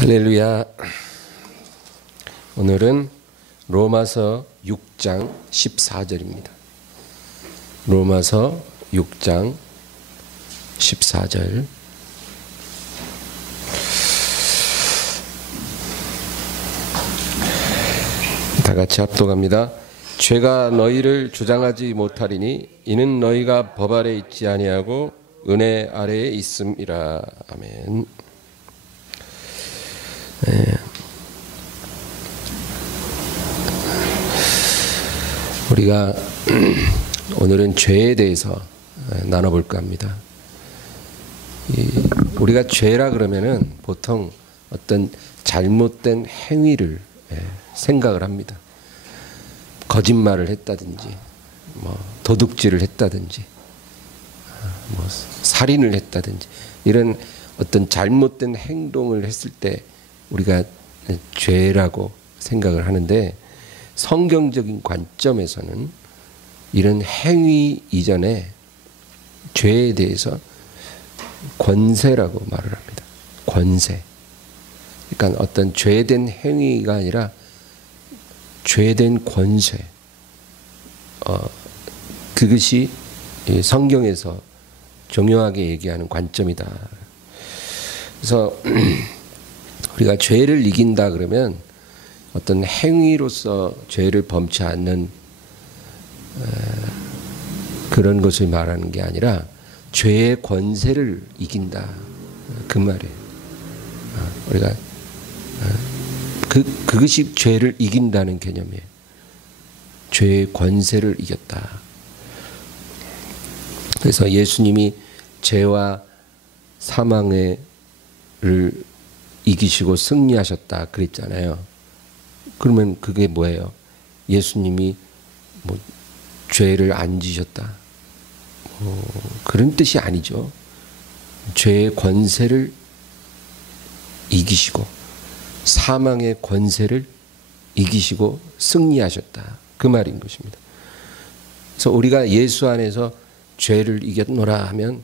할렐루야. 오늘은 로마서 6장 14절입니다. 로마서 6장 14절. 다 같이 합독합니다. 죄가 너희를 주장하지 못하리니 이는 너희가 법 아래 있지 아니하고 은혜 아래에 있음이라. 아멘. 네. 우리가 오늘은 죄에 대해서 나눠볼까 합니다. 우리가 죄라 그러면은 보통 어떤 잘못된 행위를 생각을 합니다. 거짓말을 했다든지, 도둑질을 했다든지, 살인을 했다든지, 이런 어떤 잘못된 행동을 했을 때 우리가 죄라고 생각을 하는데, 성경적인 관점에서는 이런 행위 이전에 죄에 대해서 권세라고 말을 합니다. 권세. 그러니까 어떤 죄된 행위가 아니라 죄된 권세. 그것이 성경에서 중요하게 얘기하는 관점이다. 그래서 우리가 죄를 이긴다 그러면 어떤 행위로서 죄를 범치 않는 그런 것을 말하는 게 아니라 죄의 권세를 이긴다, 그 말이에요. 우리가 그것이 죄를 이긴다는 개념이에요. 죄의 권세를 이겼다. 그래서 예수님이 죄와 사망을 이기시고 승리하셨다 그랬잖아요. 그러면 그게 뭐예요? 예수님이 죄를 안 지셨다, 그런 뜻이 아니죠. 죄의 권세를 이기시고 사망의 권세를 이기시고 승리하셨다, 그 말인 것입니다. 그래서 우리가 예수 안에서 죄를 이겼노라 하면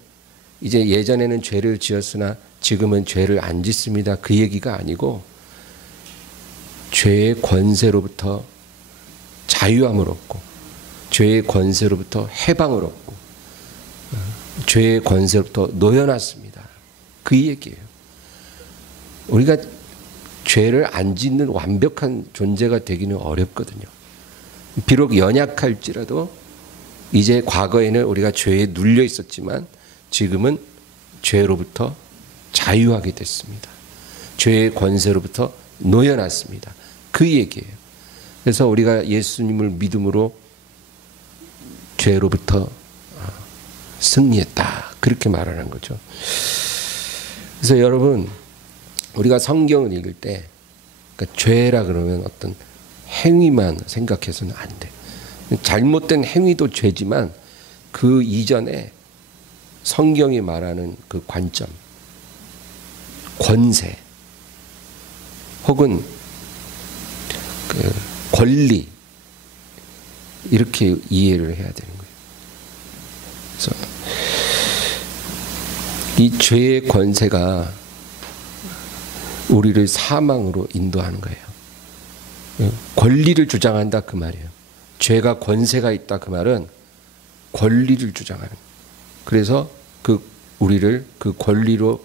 이제 예전에는 죄를 지었으나 지금은 죄를 안 짓습니다, 그 얘기가 아니고 죄의 권세로부터 자유함을 얻고 죄의 권세로부터 해방을 얻고 죄의 권세로부터 놓여놨습니다, 그 얘기예요. 우리가 죄를 안 짓는 완벽한 존재가 되기는 어렵거든요. 비록 연약할지라도 이제 과거에는 우리가 죄에 눌려 있었지만 지금은 죄로부터 자유하게 됐습니다. 죄의 권세로부터 놓여놨습니다, 그 얘기예요. 그래서 우리가 예수님을 믿음으로 죄로부터 승리했다, 그렇게 말하는 거죠. 그래서 여러분, 우리가 성경을 읽을 때 그러니까 죄라 그러면 어떤 행위만 생각해서는 안 돼. 잘못된 행위도 죄지만 그 이전에 성경이 말하는 그 관점, 권세 혹은 그 권리, 이렇게 이해를 해야 되는 거예요. 그래서 이 죄의 권세가 우리를 사망으로 인도하는 거예요. 권리를 주장한다, 그 말이에요. 죄가 권세가 있다, 그 말은 권리를 주장하는 거예요. 그래서 우리를 그 권리로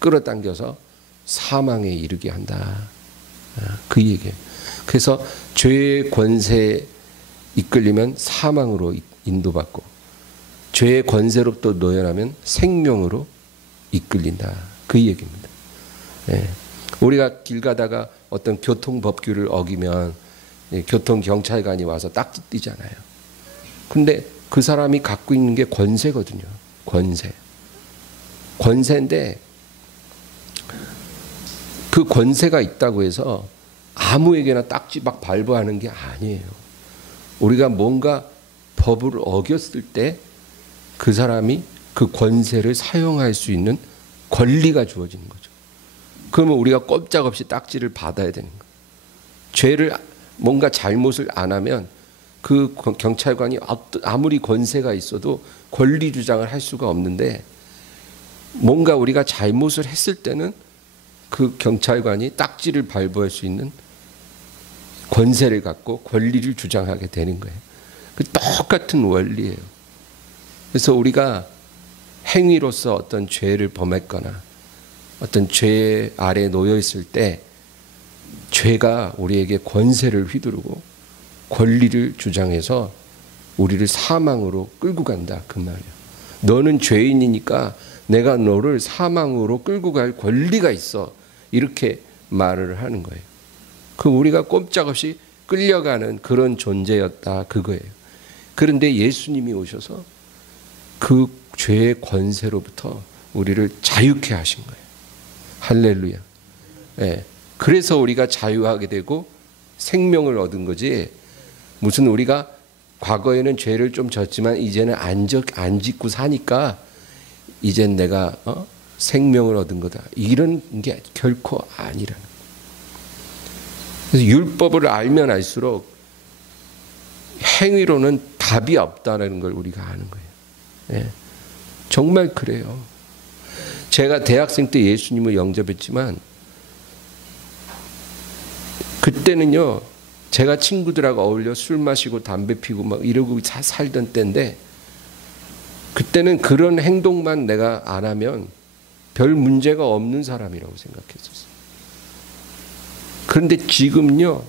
끌어당겨서 사망에 이르게 한다, 그 얘기예요. 그래서 죄의 권세에 이끌리면 사망으로 인도받고 죄의 권세로부터 놓여나면 생명으로 이끌린다, 그 얘기입니다. 네. 우리가 길 가다가 어떤 교통법규를 어기면 교통경찰관이 와서 딱지 띄잖아요. 근데 그 사람이 갖고 있는 게 권세거든요. 권세인데 그 권세가 있다고 해서 아무에게나 딱지 막 발부하는 게 아니에요. 우리가 뭔가 법을 어겼을 때 그 사람이 그 권세를 사용할 수 있는 권리가 주어지는 거죠. 그러면 우리가 꼼짝없이 딱지를 받아야 되는 거예요. 죄를 뭔가 잘못을 안 하면 그 경찰관이 아무리 권세가 있어도 권리 주장을 할 수가 없는데, 뭔가 우리가 잘못을 했을 때는 그 경찰관이 딱지를 발부할 수 있는 권세를 갖고 권리를 주장하게 되는 거예요. 그 똑같은 원리예요. 그래서 우리가 행위로서 어떤 죄를 범했거나 어떤 죄 아래 놓여 있을 때 죄가 우리에게 권세를 휘두르고 권리를 주장해서 우리를 사망으로 끌고 간다 그 말이에요. 너는 죄인이니까 내가 너를 사망으로 끌고 갈 권리가 있어. 이렇게 말을 하는 거예요. 그 우리가 꼼짝없이 끌려가는 그런 존재였다 그거예요. 그런데 예수님이 오셔서 그 죄의 권세로부터 우리를 자유케 하신 거예요. 할렐루야. 예. 그래서 우리가 자유하게 되고 생명을 얻은 거지. 무슨 우리가 과거에는 죄를 좀 졌지만 이제는 안 짓고 사니까 이젠 내가 생명을 얻은 거다. 이런 게 결코 아니라는 거예요. 그래서 율법을 알면 알수록 행위로는 답이 없다는 걸 우리가 아는 거예요. 예. 정말 그래요. 제가 대학생 때 예수님을 영접했지만 그때는요, 제가 친구들하고 어울려 술 마시고 담배 피고 막 이러고 살던 때인데 그때는 그런 행동만 내가 안 하면 별 문제가 없는 사람이라고 생각했었어요. 그런데 지금요,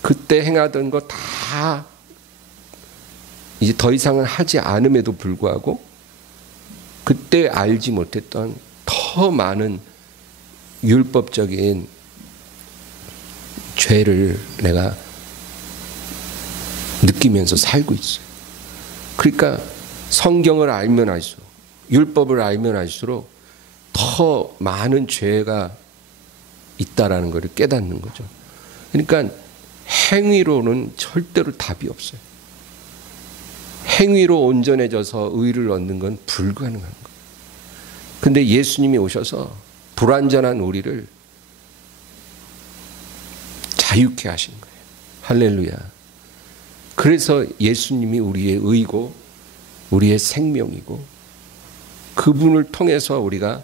그때 행하던 거 다 이제 더 이상은 하지 않음에도 불구하고 그때 알지 못했던 더 많은 율법적인 죄를 내가 느끼면서 살고 있어요. 그러니까 성경을 알면 알수록, 율법을 알면 알수록 더 많은 죄가 있다라는 것을 깨닫는 거죠. 그러니까 행위로는 절대로 답이 없어요. 행위로 온전해져서 의를 얻는 건 불가능한 거예요. 근데 예수님이 오셔서 불완전한 우리를 자유케 하신 거예요. 할렐루야. 그래서 예수님이 우리의 의고 우리의 생명이고 그분을 통해서 우리가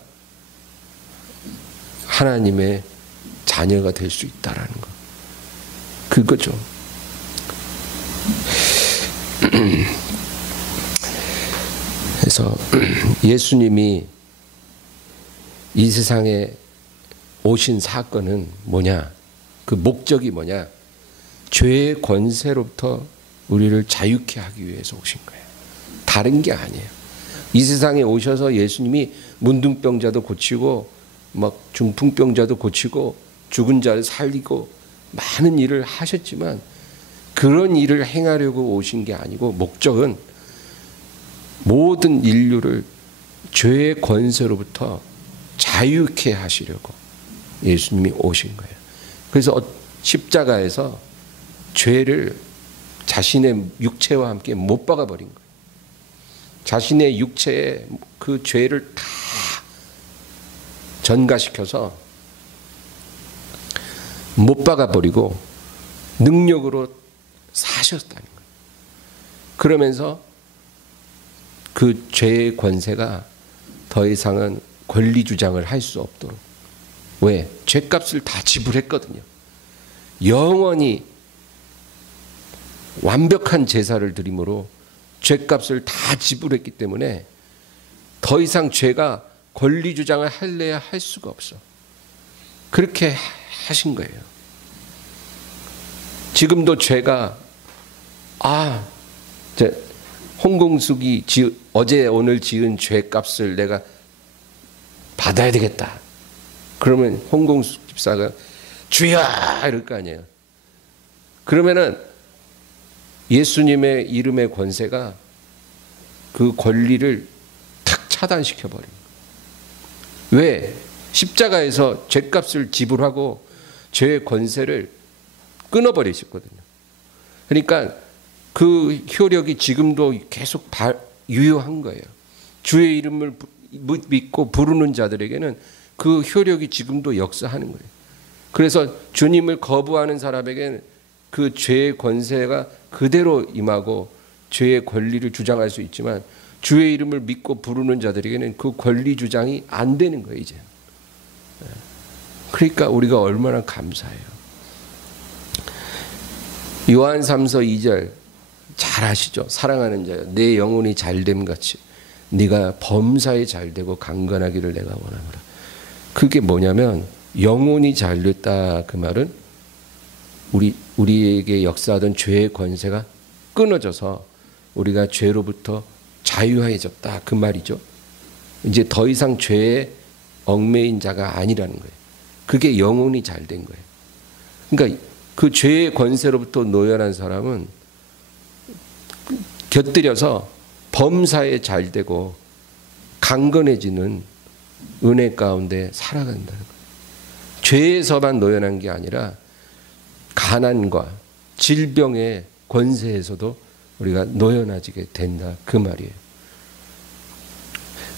하나님의 자녀가 될 수 있다라는 거. 그거죠. 그래서 예수님이 이 세상에 오신 사건은 뭐냐? 그 목적이 뭐냐? 죄의 권세로부터 우리를 자유케 하기 위해서 오신 거예요. 다른 게 아니에요. 이 세상에 오셔서 예수님이 문둥병자도 고치고 막 중풍병자도 고치고 죽은 자를 살리고 많은 일을 하셨지만 그런 일을 행하려고 오신 게 아니고 목적은 모든 인류를 죄의 권세로부터 자유케 하시려고 예수님이 오신 거예요. 그래서 십자가에서 죄를 자신의 육체와 함께 못 박아버린 거예요. 자신의 육체에 그 죄를 다 전가시켜서 못 박아버리고 능력으로 사셨다는 거예요. 그러면서 그 죄의 권세가 더 이상은 권리 주장을 할 수 없도록. 왜? 죄값을 다 지불했거든요. 영원히 완벽한 제사를 드림으로 죄값을 다 지불했기 때문에 더 이상 죄가 권리 주장을 할래야 할 수가 없어. 그렇게 하신 거예요. 지금도 죄가 홍공숙이 어제 오늘 지은 죄값을 내가 받아야 되겠다. 그러면 홍공숙 집사가 주여 이럴 거 아니에요. 그러면은 예수님의 이름의 권세가 그 권리를 탁 차단시켜버린 거예요. 왜? 십자가에서 죄값을 지불하고 죄의 권세를 끊어버리셨거든요. 그러니까 그 효력이 지금도 계속 유효한 거예요. 주의 이름을 믿고 부르는 자들에게는 그 효력이 지금도 역사하는 거예요. 그래서 주님을 거부하는 사람에게는 그 죄의 권세가 그대로 임하고 죄의 권리를 주장할 수 있지만 주의 이름을 믿고 부르는 자들에게는 그 권리 주장이 안 되는 거예요. 이제. 그러니까 우리가 얼마나 감사해요. 요한 3서 2절 잘 아시죠? 사랑하는 자여 내 영혼이 잘됨 같이 네가 범사에 잘되고 강건하기를 내가 원하노라. 그게 뭐냐면 영혼이 잘됐다 그 말은 우리에게 역사하던 죄의 권세가 끊어져서 우리가 죄로부터 자유해졌다 그 말이죠. 이제 더 이상 죄에 얽매인 자가 아니라는 거예요. 그게 영혼이 잘된 거예요. 그러니까 그 죄의 권세로부터 노연한 사람은 곁들여서 범사에 잘되고 강건해지는 은혜 가운데 살아간다는 거예요. 죄에서만 노연한 게 아니라 가난과 질병의 권세에서도 우리가 노연해지게 된다 그 말이에요.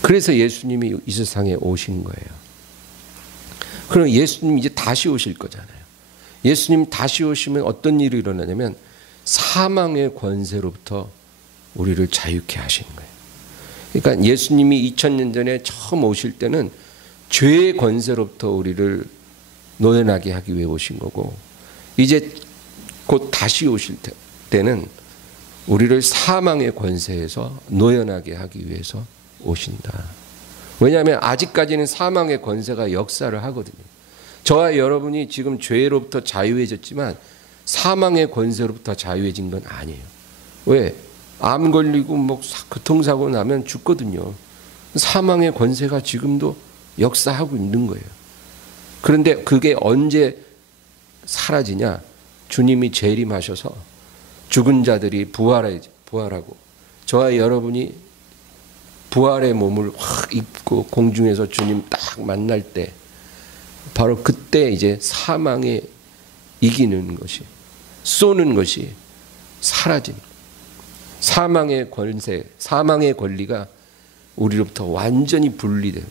그래서 예수님이 이 세상에 오신 거예요. 그럼 예수님이 이제 다시 오실 거잖아요. 예수님 다시 오시면 어떤 일이 일어나냐면 사망의 권세로부터 우리를 자유케 하시는 거예요. 그러니까 예수님이 2000년 전에 처음 오실 때는 죄의 권세로부터 우리를 노연하게 하기 위해 오신 거고, 이제 곧 다시 오실 때는 우리를 사망의 권세에서 노연하게 하기 위해서 오신다. 왜냐하면 아직까지는 사망의 권세가 역사를 하거든요. 저와 여러분이 지금 죄로부터 자유해졌지만 사망의 권세로부터 자유해진 건 아니에요. 왜? 암 걸리고 뭐 교통사고 나면 죽거든요. 사망의 권세가 지금도 역사하고 있는 거예요. 그런데 그게 언제 사라지냐? 주님이 재림하셔서 죽은 자들이 부활하고 저와 여러분이 부활의 몸을 확 입고 공중에서 주님 딱 만날 때 바로 그때 이제 사망에 이기는 것이, 쏘는 것이 사라집니다. 사망의 권세, 사망의 권리가 우리로부터 완전히 분리돼요.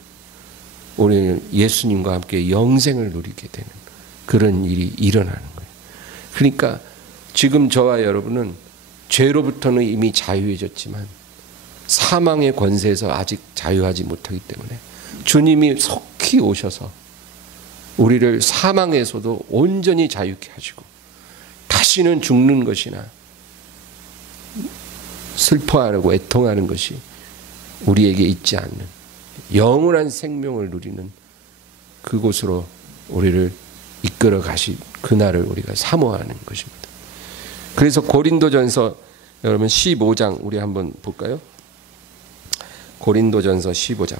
우리는 예수님과 함께 영생을 누리게 되는 그런 일이 일어나는 거예요. 그러니까 지금 저와 여러분은 죄로부터는 이미 자유해졌지만 사망의 권세에서 아직 자유하지 못하기 때문에 주님이 속히 오셔서 우리를 사망에서도 온전히 자유케 하시고 다시는 죽는 것이나 슬퍼하고 애통하는 것이 우리에게 있지 않는 영원한 생명을 누리는 그곳으로 우리를 이끌어 가실 그날을 우리가 사모하는 것입니다. 그래서 고린도전서 여러분 15장 우리 한번 볼까요? 고린도전서 15장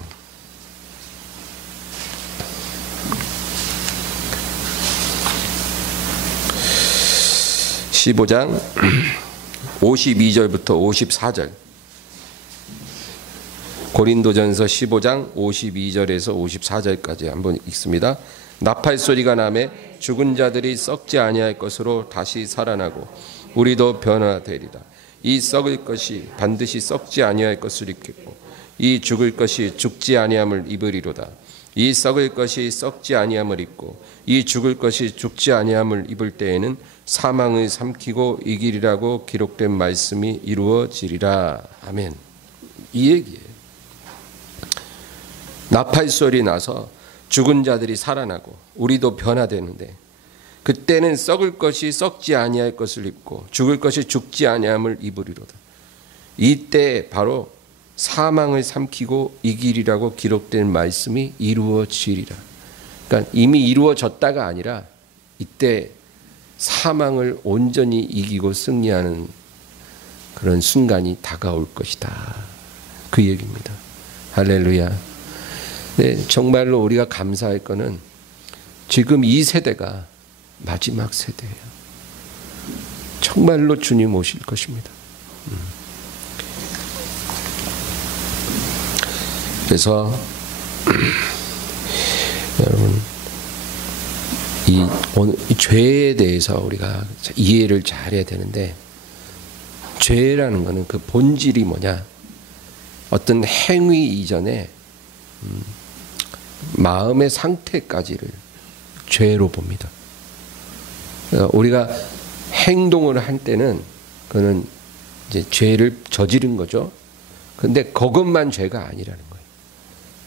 15장 52절부터 54절. 고린도전서 15장 52절에서 54절까지 한번 읽습니다. 나팔 소리가 나매 죽은 자들이 썩지 아니할 것으로 다시 살아나고 우리도 변화되리라. 이 썩을 것이 반드시 썩지 아니할 것을 입겠고 이 죽을 것이 죽지 아니함을 입으리로다. 이 썩을 것이 썩지 아니함을 입고 이 죽을 것이 죽지 아니함을 입을 때에는 사망을 삼키고 이기리라고 기록된 말씀이 이루어지리라. 아멘. 이 얘기예요. 나팔 소리 나서 죽은 자들이 살아나고 우리도 변화되는데 그때는 썩을 것이 썩지 아니할 것을 입고 죽을 것이 죽지 아니함을 입으리로다. 이때 바로 사망을 삼키고 이기리라고 기록된 말씀이 이루어지리라. 그러니까 이미 이루어졌다가 아니라 이때 사망을 온전히 이기고 승리하는 그런 순간이 다가올 것이다. 그 얘기입니다. 할렐루야. 네, 정말로 우리가 감사할 것은 지금 이 세대가 마지막 세대예요. 정말로 주님 오실 것입니다. 그래서 여러분 이 죄에 대해서 우리가 이해를 잘해야 되는데, 죄라는 것은 그 본질이 뭐냐? 어떤 행위 이전에 마음의 상태까지를 죄로 봅니다. 우리가 행동을 할 때는 그는 이제 죄를 저지른 거죠. 근데 그것만 죄가 아니라는 거예요.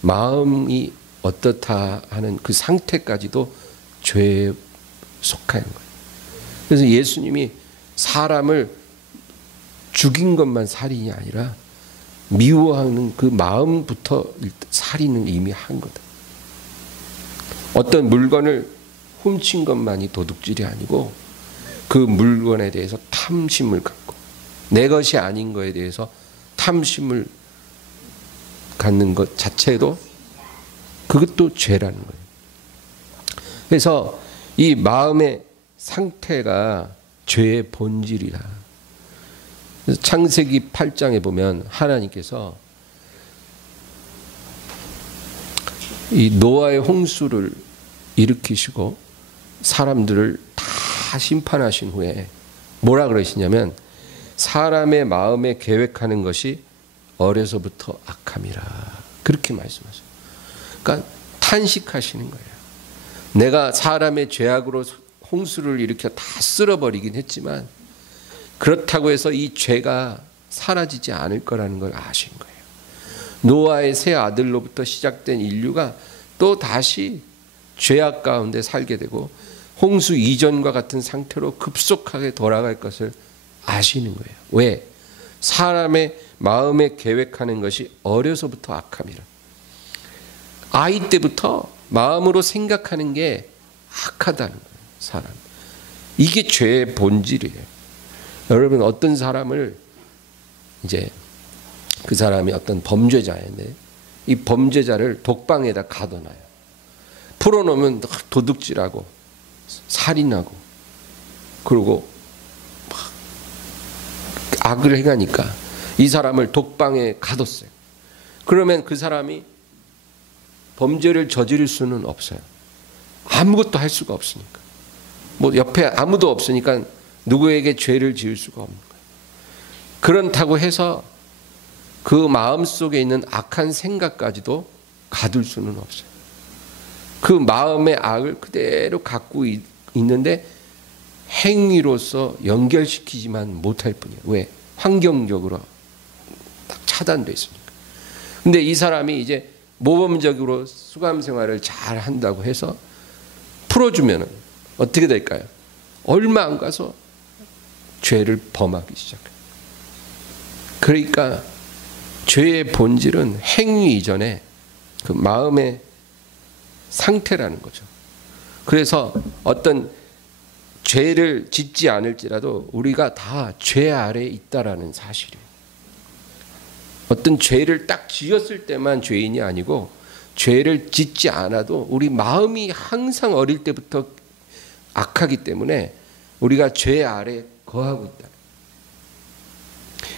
마음이 어떻다 하는 그 상태까지도 죄에 속하는 거예요. 그래서 예수님이 사람을 죽인 것만 살인이 아니라 미워하는 그 마음부터 살인을 이미 한 거다. 어떤 물건을 훔친 것만이 도둑질이 아니고 그 물건에 대해서 탐심을 갖고 내 것이 아닌 것에 대해서 탐심을 갖는 것 자체도 그것도 죄라는 거예요. 그래서 이 마음의 상태가 죄의 본질이라. 창세기 8장에 보면 하나님께서 이 노아의 홍수를 일으키시고 사람들을 다 심판하신 후에 뭐라 그러시냐면 사람의 마음에 계획하는 것이 어려서부터 악함이라 그렇게 말씀하세요. 그러니까 탄식하시는 거예요. 내가 사람의 죄악으로 홍수를 일으켜 다 쓸어버리긴 했지만 그렇다고 해서 이 죄가 사라지지 않을 거라는 걸 아신 거예요. 노아의 세 아들로부터 시작된 인류가 또 다시 죄악 가운데 살게 되고 홍수 이전과 같은 상태로 급속하게 돌아갈 것을 아시는 거예요. 왜? 사람의 마음에 계획하는 것이 어려서부터 악함이라. 아이 때부터 마음으로 생각하는 게 악하다는 거예요. 사람. 이게 죄의 본질이에요. 여러분 어떤 사람을 이제 그 사람이 어떤 범죄자인데 이 범죄자를 독방에다 가둬놔요. 풀어놓으면 도둑질하고 살인하고 그리고 막 악을 행하니까 이 사람을 독방에 가뒀어요. 그러면 그 사람이 범죄를 저지를 수는 없어요. 아무것도 할 수가 없으니까. 뭐 옆에 아무도 없으니까 누구에게 죄를 지을 수가 없는 거예요. 그렇다고 해서 그 마음속에 있는 악한 생각까지도 가둘 수는 없어요. 그 마음의 악을 그대로 갖고 있는데 행위로서 연결시키지만 못할 뿐이에요. 왜? 환경적으로 딱 차단되어 있으니까. 근데 이 사람이 이제 모범적으로 수감 생활을 잘 한다고 해서 풀어주면 어떻게 될까요? 얼마 안 가서 죄를 범하기 시작해요. 그러니까 죄의 본질은 행위 이전에 그 마음의 상태라는 거죠. 그래서 어떤 죄를 짓지 않을지라도 우리가 다 죄 아래에 있다라는 사실이에요. 어떤 죄를 딱 지었을 때만 죄인이 아니고 죄를 짓지 않아도 우리 마음이 항상 어릴 때부터 악하기 때문에 우리가 죄 아래에 거하고 있다.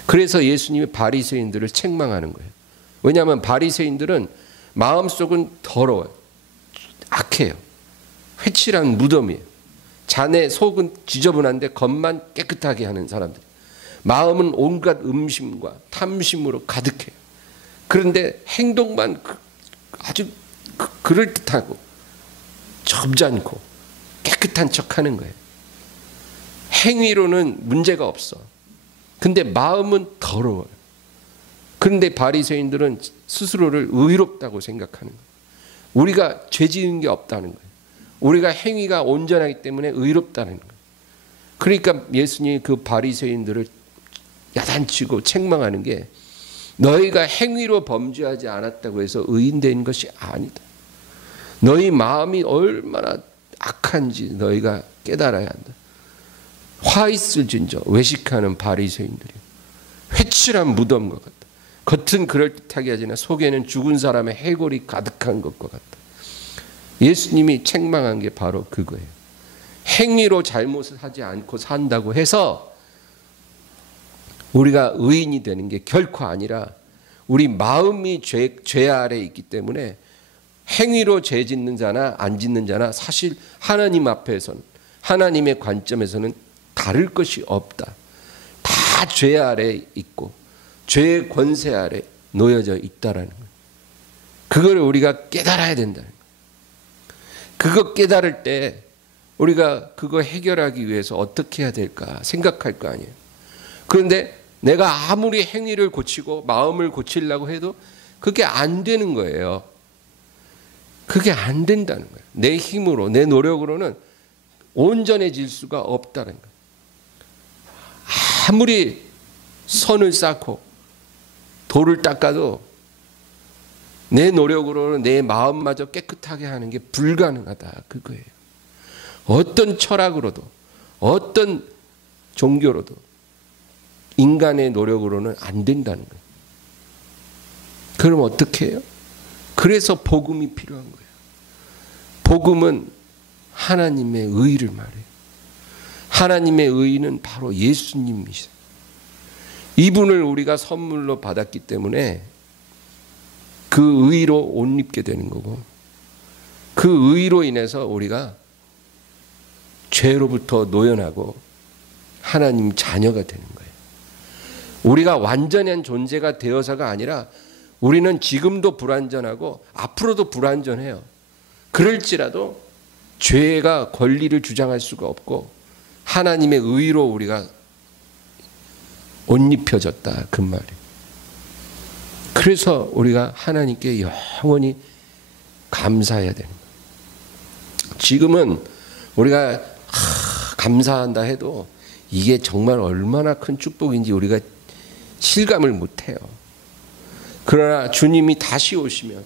그래서 예수님이 바리새인들을 책망하는 거예요. 왜냐하면 바리새인들은 마음속은 더러워요. 악해요. 회칠한 무덤이에요. 자네 속은 지저분한데 겉만 깨끗하게 하는 사람들. 마음은 온갖 음심과 탐심으로 가득해요. 그런데 행동만 아주 그럴듯하고 점잖고 깨끗한 척하는 거예요. 행위로는 문제가 없어. 근데 마음은 더러워요. 그런데 바리새인들은 스스로를 의롭다고 생각하는 거예요. 우리가 죄 지은 게 없다는 거예요. 우리가 행위가 온전하기 때문에 의롭다는 거예요. 그러니까 예수님이 그 바리새인들을 야단치고 책망하는 게 너희가 행위로 범죄하지 않았다고 해서 의인된 것이 아니다. 너희 마음이 얼마나 악한지 너희가 깨달아야 한다. 화 있을진저 외식하는 바리새인들이 회칠한 무덤과 같다. 겉은 그럴듯하게 하지만 속에는 죽은 사람의 해골이 가득한 것과 같다. 예수님이 책망한 게 바로 그거예요. 행위로 잘못을 하지 않고 산다고 해서 우리가 의인이 되는 게 결코 아니라 우리 마음이 죄 아래에 있기 때문에 행위로 죄 짓는 자나 안 짓는 자나 사실 하나님 앞에서는 하나님의 관점에서는 다를 것이 없다. 다 죄 아래에 있고 죄의 권세 아래 놓여져 있다라는 거예요. 그걸 우리가 깨달아야 된다는 거예요. 그거 깨달을 때 우리가 그거 해결하기 위해서 어떻게 해야 될까 생각할 거 아니에요. 그런데 내가 아무리 행위를 고치고 마음을 고치려고 해도 그게 안 되는 거예요. 그게 안 된다는 거예요. 내 힘으로, 내 노력으로는 온전해질 수가 없다는 거예요. 아무리 선을 쌓고 돌을 닦아도 내 노력으로는 내 마음마저 깨끗하게 하는 게 불가능하다, 그거예요. 어떤 철학으로도, 어떤 종교로도 인간의 노력으로는 안 된다는 거예요. 그럼 어떻게 해요? 그래서 복음이 필요한 거예요. 복음은 하나님의 의를 말해요. 하나님의 의는 바로 예수님이시죠. 이분을 우리가 선물로 받았기 때문에 그 의로 옷 입게 되는 거고, 그 의로 인해서 우리가 죄로부터 노연하고 하나님 자녀가 되는 거예요. 우리가 완전한 존재가 되어서가 아니라 우리는 지금도 불완전하고 앞으로도 불완전해요. 그럴지라도 죄가 권리를 주장할 수가 없고 하나님의 의로 우리가 옷 입혀졌다, 그 말이에요. 그래서 우리가 하나님께 영원히 감사해야 되는 거예요. 지금은 우리가 감사한다 해도 이게 정말 얼마나 큰 축복인지 우리가 실감을 못해요. 그러나 주님이 다시 오시면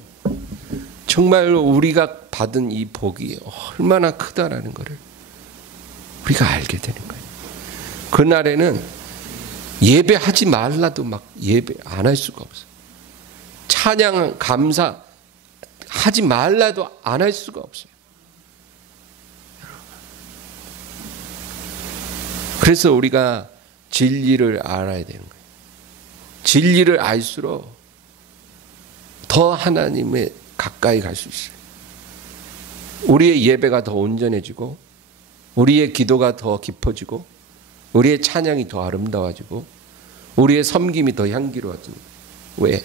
정말로 우리가 받은 이 복이 얼마나 크다라는 것을 우리가 알게 되는 거예요. 그날에는 예배하지 말라도 막 예배 안 할 수가 없어요. 찬양, 감사 하지 말라도 안 할 수가 없어요. 그래서 우리가 진리를 알아야 되는 거예요. 진리를 알수록 더 하나님에 가까이 갈 수 있어요. 우리의 예배가 더 온전해지고 우리의 기도가 더 깊어지고 우리의 찬양이 더 아름다워지고 우리의 섬김이 더 향기로워집니다. 왜?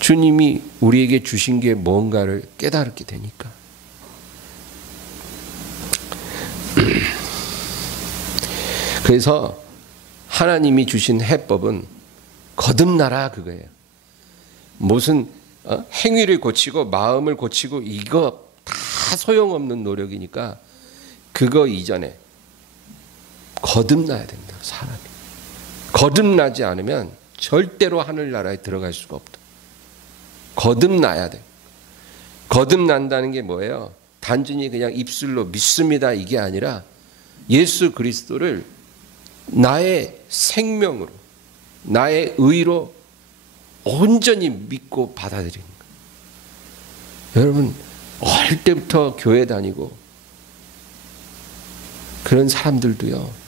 주님이 우리에게 주신 게 뭔가를 깨달게 되니까. 그래서 하나님이 주신 해법은 거듭나라, 그거예요. 무슨 행위를 고치고 마음을 고치고 이거 다 소용없는 노력이니까 그거 이전에 거듭나야 된다, 사람이. 거듭나지 않으면 절대로 하늘나라에 들어갈 수가 없다. 거듭나야 돼. 거듭난다는 게 뭐예요? 단순히 그냥 입술로 믿습니다, 이게 아니라 예수 그리스도를 나의 생명으로, 나의 의로 온전히 믿고 받아들이는 거예요. 여러분, 어릴 때부터 교회 다니고 그런 사람들도요,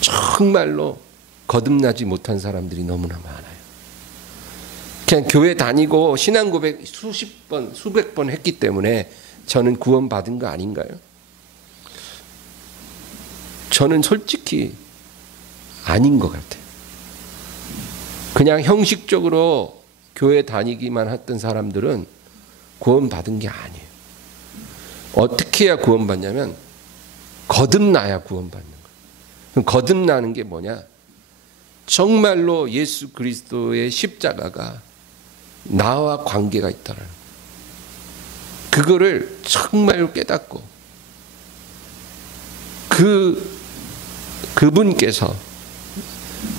정말로 거듭나지 못한 사람들이 너무나 많아요. 그냥 교회 다니고 신앙 고백 수십 번, 수백 번 했기 때문에 저는 구원받은 거 아닌가요? 저는 솔직히 아닌 것 같아요. 그냥 형식적으로 교회 다니기만 했던 사람들은 구원받은 게 아니에요. 어떻게 해야 구원받냐면 거듭나야 구원받는 거예요. 그럼 거듭나는 게 뭐냐? 정말로 예수 그리스도의 십자가가 나와 관계가 있다는 거예요. 그거를 정말로 깨닫고 그분께서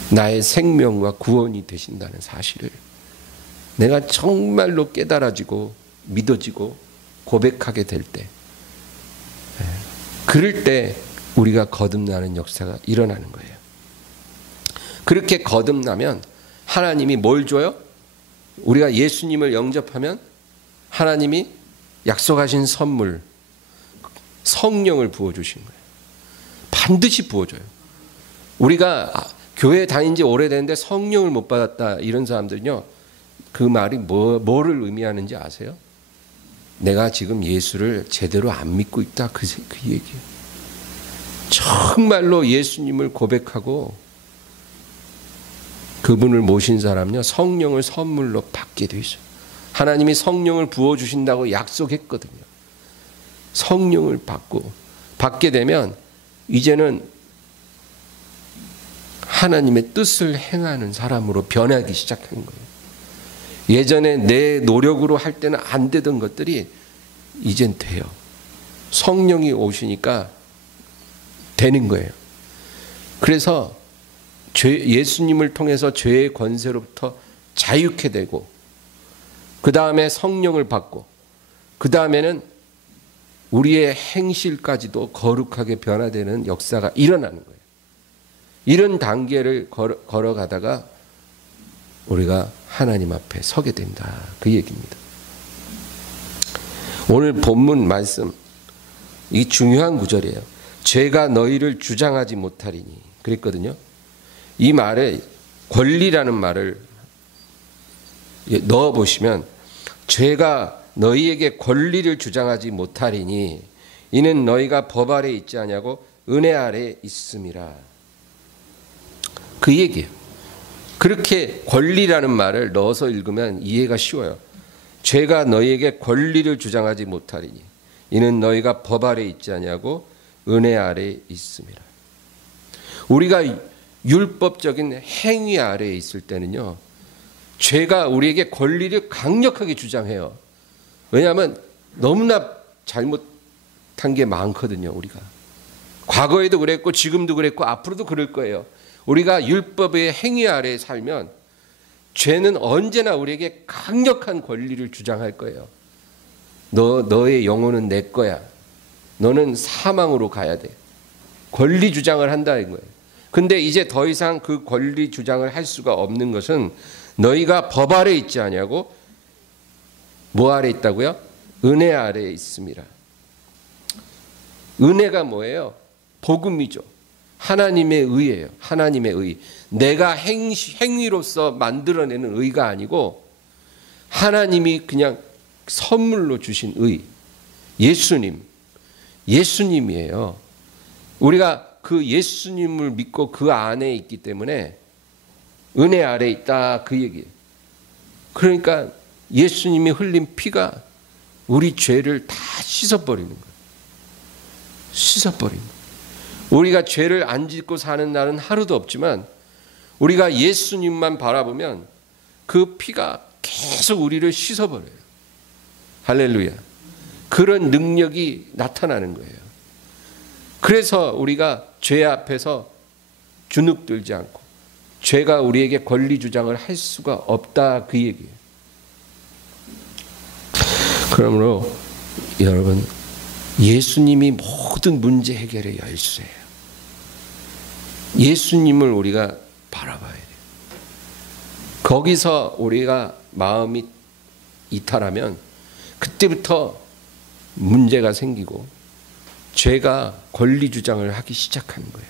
나의 생명과 구원이 되신다는 사실을 내가 정말로 깨달아지고 믿어지고 고백하게 될 때, 그럴 때 우리가 거듭나는 역사가 일어나는 거예요. 그렇게 거듭나면 하나님이 뭘 줘요? 우리가 예수님을 영접하면 하나님이 약속하신 선물, 성령을 부어주신 거예요. 반드시 부어줘요. 우리가 교회 다닌 지 오래됐는데 성령을 못 받았다, 이런 사람들은요, 그 말이 뭐를 의미하는지 아세요? 내가 지금 예수를 제대로 안 믿고 있다, 그 얘기예요. 정말로 예수님을 고백하고 그분을 모신 사람은요, 성령을 선물로 받게 돼 있어요. 하나님이 성령을 부어주신다고 약속했거든요. 성령을 받게 되면 이제는 하나님의 뜻을 행하는 사람으로 변하기 시작한 거예요. 예전에 내 노력으로 할 때는 안 되던 것들이 이젠 돼요. 성령이 오시니까 되는 거예요. 그래서 예수님을 통해서 죄의 권세로부터 자유케 되고, 그 다음에 성령을 받고, 그 다음에는 우리의 행실까지도 거룩하게 변화되는 역사가 일어나는 거예요. 이런 단계를 걸어가다가 우리가 하나님 앞에 서게 된다, 그 얘기입니다. 오늘 본문 말씀, 이 중요한 구절이에요. 죄가 너희를 주장하지 못하리니 그랬거든요. 이 말에 권리라는 말을 넣어보시면, 죄가 너희에게 권리를 주장하지 못하리니 이는 너희가 법 아래 있지 아니하고 은혜 아래 있음이라, 그 얘기예요. 그렇게 권리라는 말을 넣어서 읽으면 이해가 쉬워요. 죄가 너희에게 권리를 주장하지 못하리니 이는 너희가 법 아래 있지 아니하고 은혜 아래 있음이라. 우리가 율법적인 행위 아래에 있을 때는요, 죄가 우리에게 권리를 강력하게 주장해요. 왜냐하면 너무나 잘못한 게 많거든요. 우리가 과거에도 그랬고 지금도 그랬고 앞으로도 그럴 거예요. 우리가 율법의 행위 아래에 살면 죄는 언제나 우리에게 강력한 권리를 주장할 거예요. 너의 영혼은 내 거야. 너는 사망으로 가야 돼. 권리 주장을 한다는 거예요. 근데 이제 더 이상 그 권리 주장을 할 수가 없는 것은 너희가 법 아래 있지 아니하고 뭐 아래 있다고요? 은혜 아래에 있습니다. 은혜가 뭐예요? 복음이죠. 하나님의 의예요. 하나님의 의. 내가 행위로서 만들어내는 의가 아니고 하나님이 그냥 선물로 주신 의. 예수님이에요. 우리가 그 예수님을 믿고 그 안에 있기 때문에 은혜 아래 있다, 그 얘기예요. 그러니까 예수님이 흘린 피가 우리 죄를 다 씻어버리는 거예요. 씻어버리는 거예요. 우리가 죄를 안 짓고 사는 날은 하루도 없지만 우리가 예수님만 바라보면 그 피가 계속 우리를 씻어버려요. 할렐루야. 그런 능력이 나타나는 거예요. 그래서 우리가 죄 앞에서 주눅들지 않고 죄가 우리에게 권리 주장을 할 수가 없다, 그 얘기예요. 그러므로 여러분, 예수님이 모든 문제 해결의 열쇠예요. 예수님을 우리가 바라봐야 돼요. 거기서 우리가 마음이 이탈하면 그때부터 문제가 생기고 죄가 권리 주장을 하기 시작하는 거예요.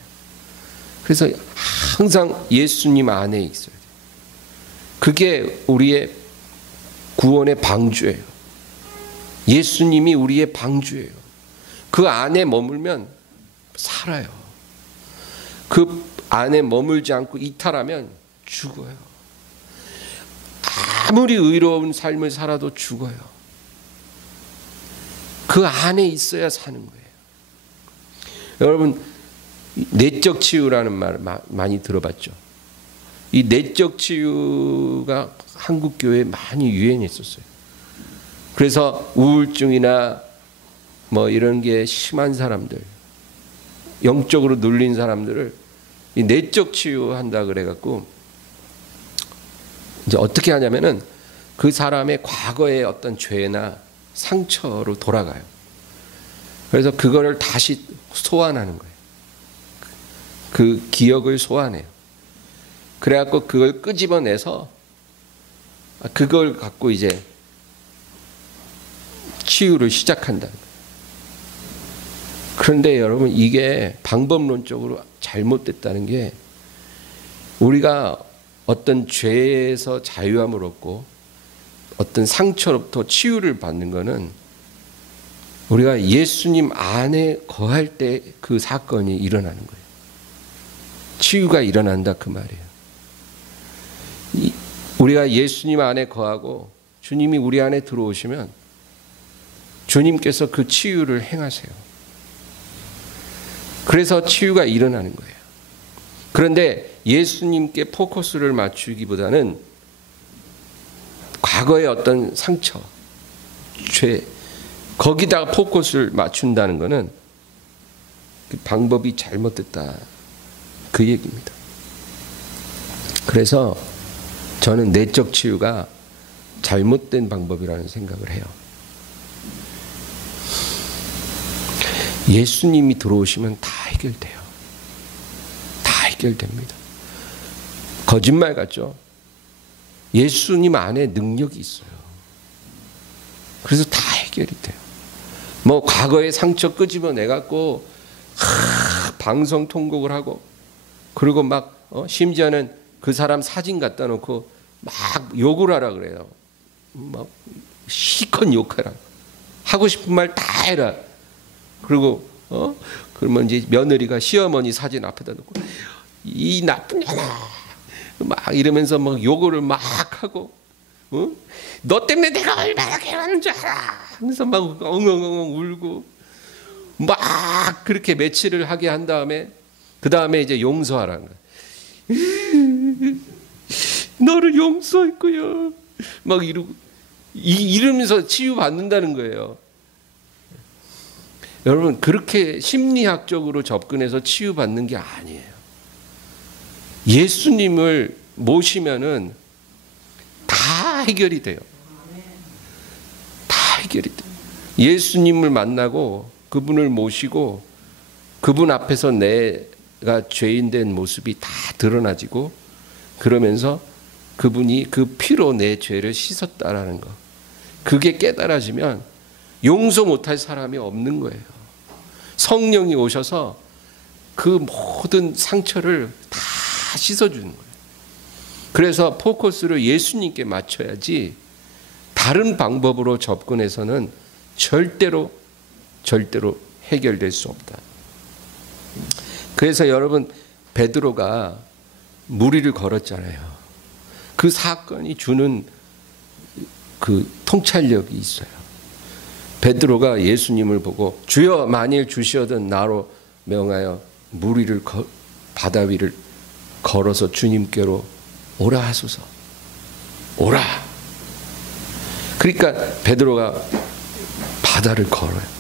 그래서 항상 예수님 안에 있어야 돼요. 그게 우리의 구원의 방주예요. 예수님이 우리의 방주예요. 그 안에 머물면 살아요. 그 안에 머물지 않고 이탈하면 죽어요. 아무리 의로운 삶을 살아도 죽어요. 그 안에 있어야 사는 거예요. 여러분, 내적 치유라는 말 많이 들어봤죠? 이 내적 치유가 한국 교회에 많이 유행했었어요. 그래서 우울증이나 뭐 이런 게 심한 사람들, 영적으로 눌린 사람들을 이 내적 치유한다 그래갖고 이제 어떻게 하냐면은 그 사람의 과거의 어떤 죄나 상처로 돌아가요. 그래서 그거를 다시 소환하는 거예요. 그 기억을 소환해요. 그래갖고 그걸 끄집어내서 그걸 갖고 이제 치유를 시작한다. 그런데 여러분, 이게 방법론적으로 잘못됐다는 게, 우리가 어떤 죄에서 자유함을 얻고 어떤 상처로부터 치유를 받는 것은 우리가 예수님 안에 거할 때 그 사건이 일어나는 거예요. 치유가 일어난다, 그 말이에요. 우리가 예수님 안에 거하고 주님이 우리 안에 들어오시면 주님께서 그 치유를 행하세요. 그래서 치유가 일어나는 거예요. 그런데 예수님께 포커스를 맞추기보다는 과거의 어떤 상처, 죄, 거기다가 포커스를 맞춘다는 것은 그 방법이 잘못됐다, 그 얘기입니다. 그래서 저는 내적 치유가 잘못된 방법이라는 생각을 해요. 예수님이 들어오시면 다 해결돼요. 다 해결됩니다. 거짓말 같죠? 예수님 안에 능력이 있어요. 그래서 다 해결이 돼요. 뭐 과거의 상처 끄집어내갖고 방송 통곡을 하고, 그리고 막 심지어는 그 사람 사진 갖다 놓고 막 욕을 하라 그래요. 막 실컷 욕하라. 하고 싶은 말 다 해라. 그리고 그러면 이제 며느리가 시어머니 사진 앞에다 놓고 이 나쁜 년아 막 이러면서 막 욕을 막 하고, 너 때문에 내가 얼마나 괴로운 줄 알아 하면서 막 엉엉엉 울고 막 그렇게 며칠을 하게 한 다음에, 그 다음에 이제 용서하라는 거야. 너를 용서했고요 막 이러면서 치유받는다는 거예요. 여러분, 그렇게 심리학적으로 접근해서 치유받는 게 아니에요. 예수님을 모시면은 다 해결이 돼요. 다 해결이 돼요. 예수님을 만나고 그분을 모시고 그분 앞에서 내가 죄인 된 모습이 다 드러나지고, 그러면서 그분이 그 피로 내 죄를 씻었다라는 거, 그게 깨달아지면 용서 못할 사람이 없는 거예요. 성령이 오셔서 그 모든 상처를 다 씻어주는 거예요. 그래서 포커스를 예수님께 맞춰야지 다른 방법으로 접근해서는 절대로 해결될 수 없다. 그래서 여러분, 베드로가 무리를 걸었잖아요. 그 사건이 주는 그 통찰력이 있어요. 베드로가 예수님을 보고 주여 만일 주시어든 나로 명하여 무리를 바다 위를 걸어서 주님께로 오라 하소서. 오라. 그러니까 베드로가 바다를 걸어요.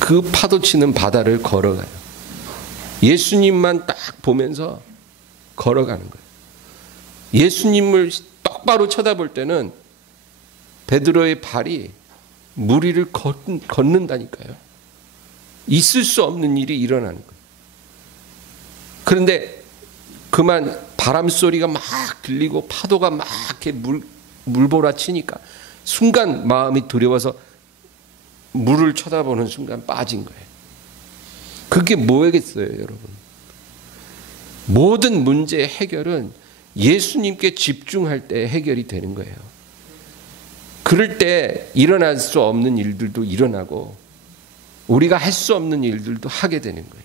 그 파도 치는 바다를 걸어가요. 예수님만 딱 보면서 걸어가는 거예요. 예수님을 똑바로 쳐다볼 때는 베드로의 발이 무리를 걷는다니까요. 있을 수 없는 일이 일어나는 거예요. 그런데 그만 바람 소리가 막 들리고 파도가 막 이렇게 물몰아치니까 순간 마음이 두려워서 물을 쳐다보는 순간 빠진 거예요. 그게 뭐겠어요, 여러분? 모든 문제의 해결은 예수님께 집중할 때 해결이 되는 거예요. 그럴 때 일어날 수 없는 일들도 일어나고 우리가 할 수 없는 일들도 하게 되는 거예요.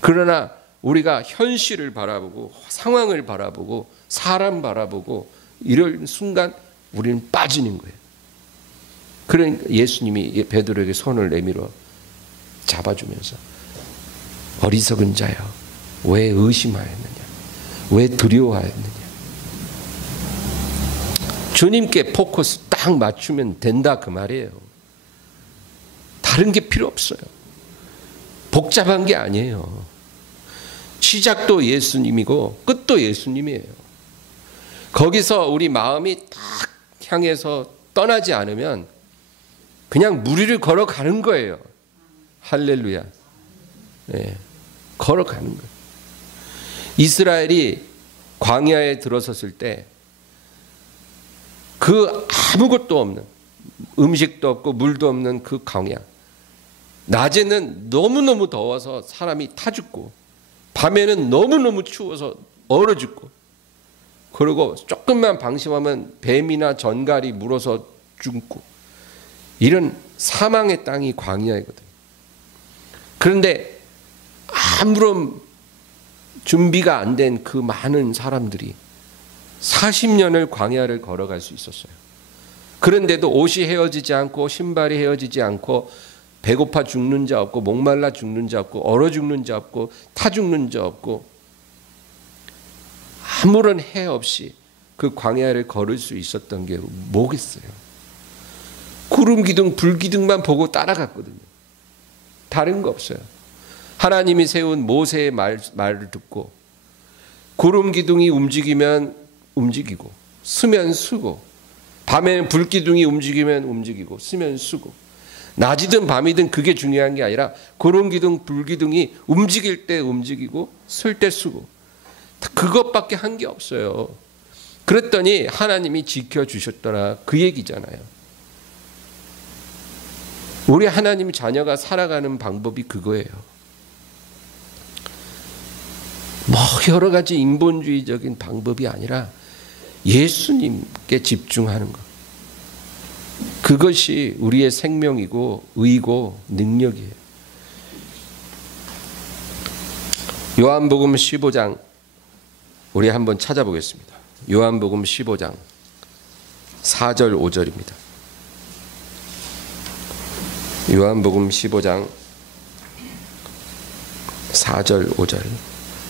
그러나 우리가 현실을 바라보고 상황을 바라보고 사람 바라보고 이럴 순간 우리는 빠지는 거예요. 그러니까 예수님이 베드로에게 손을 내밀어 잡아주면서 어리석은 자여 왜 의심하였느냐, 왜 두려워하였느냐. 주님께 포커스 딱 맞추면 된다, 그 말이에요. 다른 게 필요 없어요. 복잡한 게 아니에요. 시작도 예수님이고 끝도 예수님이에요. 거기서 우리 마음이 딱 향해서 떠나지 않으면 그냥 무리를 걸어가는 거예요. 할렐루야. 네, 걸어가는 거예요. 이스라엘이 광야에 들어섰을 때 그 아무것도 없는, 음식도 없고 물도 없는 그 광야, 낮에는 너무너무 더워서 사람이 타 죽고 밤에는 너무너무 추워서 얼어 죽고, 그리고 조금만 방심하면 뱀이나 전갈이 물어서 죽고, 이런 사망의 땅이 광야이거든요. 그런데 아무런 준비가 안 된 그 많은 사람들이 40년을 광야를 걸어갈 수 있었어요. 그런데도 옷이 헤어지지 않고 신발이 헤어지지 않고 배고파 죽는 자 없고 목말라 죽는 자 없고 얼어 죽는 자 없고 타 죽는 자 없고 아무런 해 없이 그 광야를 걸을 수 있었던 게 뭐겠어요? 구름 기둥, 불 기둥만 보고 따라갔거든요. 다른 거 없어요. 하나님이 세운 모세의 말을 듣고 구름 기둥이 움직이면 움직이고 쓰면 쓰고, 밤에는 불 기둥이 움직이면 움직이고 쓰면 쓰고, 낮이든 밤이든 그게 중요한 게 아니라 구름 기둥, 불 기둥이 움직일 때 움직이고 쓸 때 쓰고, 그것밖에 한 게 없어요. 그랬더니 하나님이 지켜주셨더라, 그 얘기잖아요. 우리 하나님 자녀가 살아가는 방법이 그거예요. 뭐 여러 가지 인본주의적인 방법이 아니라 예수님께 집중하는 것. 그것이 우리의 생명이고 의고 능력이에요. 요한복음 15장 우리 한번 찾아보겠습니다. 요한복음 15장 4절 5절입니다. 요한복음 15장 4절 5절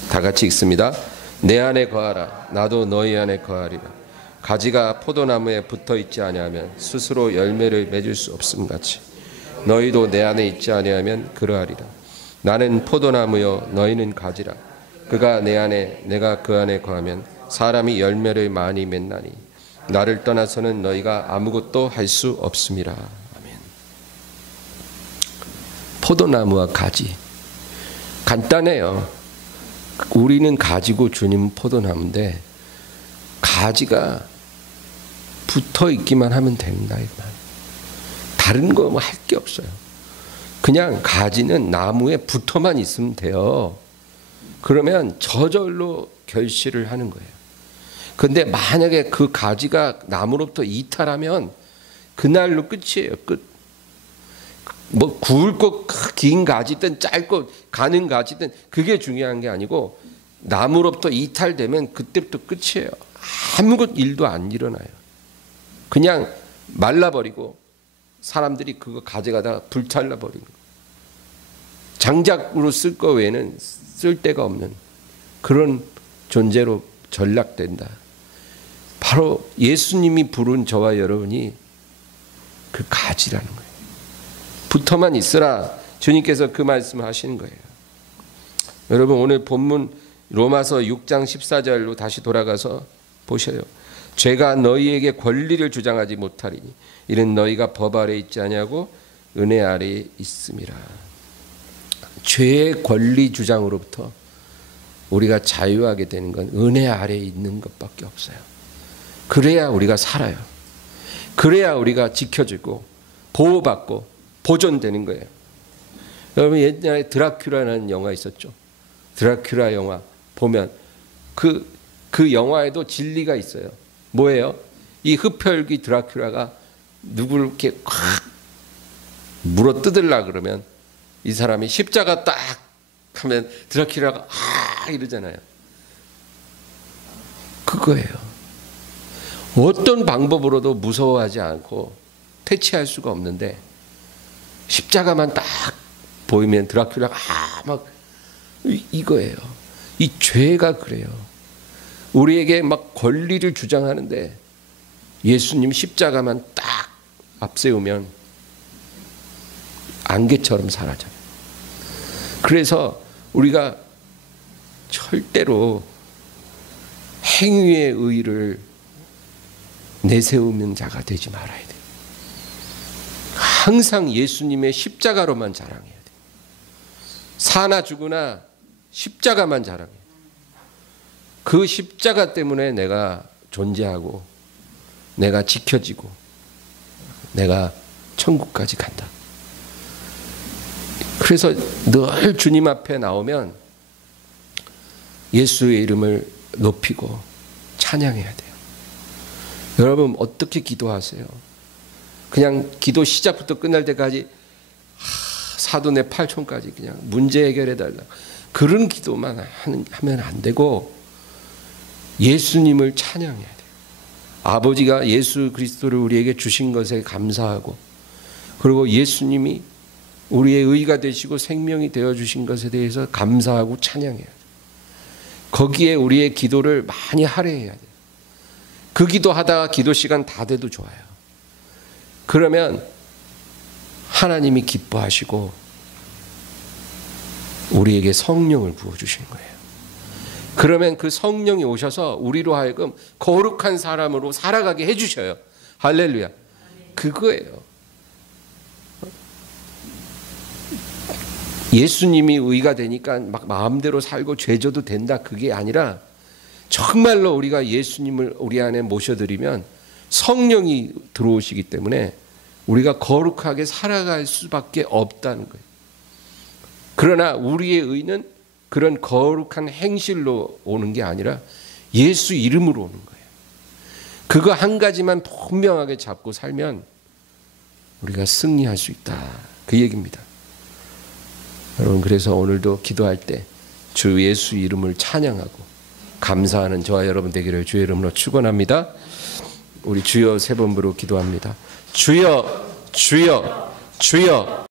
다 같이 읽습니다. 내 안에 거하라, 나도 너희 안에 거하리라. 가지가 포도나무에 붙어있지 아니하면 스스로 열매를 맺을 수 없음 같이 너희도 내 안에 있지 아니하면 그러하리라. 나는 포도나무요 너희는 가지라. 그가 내 안에 내가 그 안에 거하면 사람이 열매를 많이 맺나니 나를 떠나서는 너희가 아무것도 할 수 없음이라. 아멘. 포도나무와 가지 간단해요. 우리는 가지고 주님은 포도나무인데 가지가 붙어 있기만 하면 된다. 다른 거 뭐 할 게 없어요. 그냥 가지는 나무에 붙어만 있으면 돼요. 그러면 저절로 결실을 하는 거예요. 그런데 만약에 그 가지가 나무로부터 이탈하면 그날로 끝이에요. 끝. 뭐 굵고 긴 가지든 짧고 가는 가지든 그게 중요한 게 아니고 나무로부터 이탈되면 그때부터 끝이에요. 아무것 일도 안 일어나요. 그냥 말라버리고 사람들이 그거 가져가다가 불살라버리는 거예요. 장작으로 쓸 거 외에는 쓸 데가 없는 그런 존재로 전락된다. 바로 예수님이 부른 저와 여러분이 그 가지라는 거예요. 붙어만 있으라. 주님께서 그 말씀을 하시는 거예요. 여러분 오늘 본문 로마서 6장 14절로 다시 돌아가서 보셔요. 죄가 너희에게 권리를 주장하지 못하리니 이는 너희가 법 아래 있지 아니하고 은혜 아래 있음이라. 죄의 권리 주장으로부터 우리가 자유하게 되는 건 은혜 아래 있는 것밖에 없어요. 그래야 우리가 살아요. 그래야 우리가 지켜지고 보호받고 보존되는 거예요. 여러분 옛날에 드라큘라라는 영화 있었죠. 드라큘라 영화 보면 그 영화에도 진리가 있어요. 뭐예요? 이 흡혈귀 드라큘라가 누구를 이렇게 확 물어 뜯으려 그러면 이 사람이 십자가 딱 하면 드라큘라가 이러잖아요. 그거예요. 어떤 방법으로도 무서워하지 않고 퇴치할 수가 없는데 십자가만 딱 보이면 드라큘라가 막 이거예요. 이 죄가 그래요. 우리에게 막 권리를 주장하는데 예수님 십자가만 딱 앞세우면 안개처럼 사라져요. 그래서 우리가 절대로 행위의 의의를 내세우는 자가 되지 말아야 돼요. 항상 예수님의 십자가로만 자랑해야 돼요. 사나 죽으나 십자가만 자랑해요. 그 십자가 때문에 내가 존재하고 내가 지켜지고 내가 천국까지 간다. 그래서 늘 주님 앞에 나오면 예수의 이름을 높이고 찬양해야 돼요. 여러분 어떻게 기도하세요? 그냥 기도 시작부터 끝날 때까지 사도 내 팔촌까지 그냥 문제 해결해달라. 그런 기도만 하면 안 되고 예수님을 찬양해야 돼요. 아버지가 예수 그리스도를 우리에게 주신 것에 감사하고 그리고 예수님이 우리의 의가 되시고 생명이 되어주신 것에 대해서 감사하고 찬양해야 돼요. 거기에 우리의 기도를 많이 할애해야 돼요. 그 기도하다가 기도 시간 다 돼도 좋아요. 그러면 하나님이 기뻐하시고 우리에게 성령을 부어주시는 거예요. 그러면 그 성령이 오셔서 우리로 하여금 거룩한 사람으로 살아가게 해주셔요. 할렐루야. 그거예요. 예수님이 의가 되니까 막 마음대로 살고 죄져도 된다, 그게 아니라 정말로 우리가 예수님을 우리 안에 모셔드리면 성령이 들어오시기 때문에 우리가 거룩하게 살아갈 수밖에 없다는 거예요. 그러나 우리의 의는 그런 거룩한 행실로 오는 게 아니라 예수 이름으로 오는 거예요. 그거 한 가지만 분명하게 잡고 살면 우리가 승리할 수 있다, 그 얘기입니다. 여러분, 그래서 오늘도 기도할 때 주 예수 이름을 찬양하고 감사하는 저와 여러분 되기를 주의 이름으로 축원합니다. 우리 주여 세 번 부르고 기도합니다. 주여, 주여, 주여.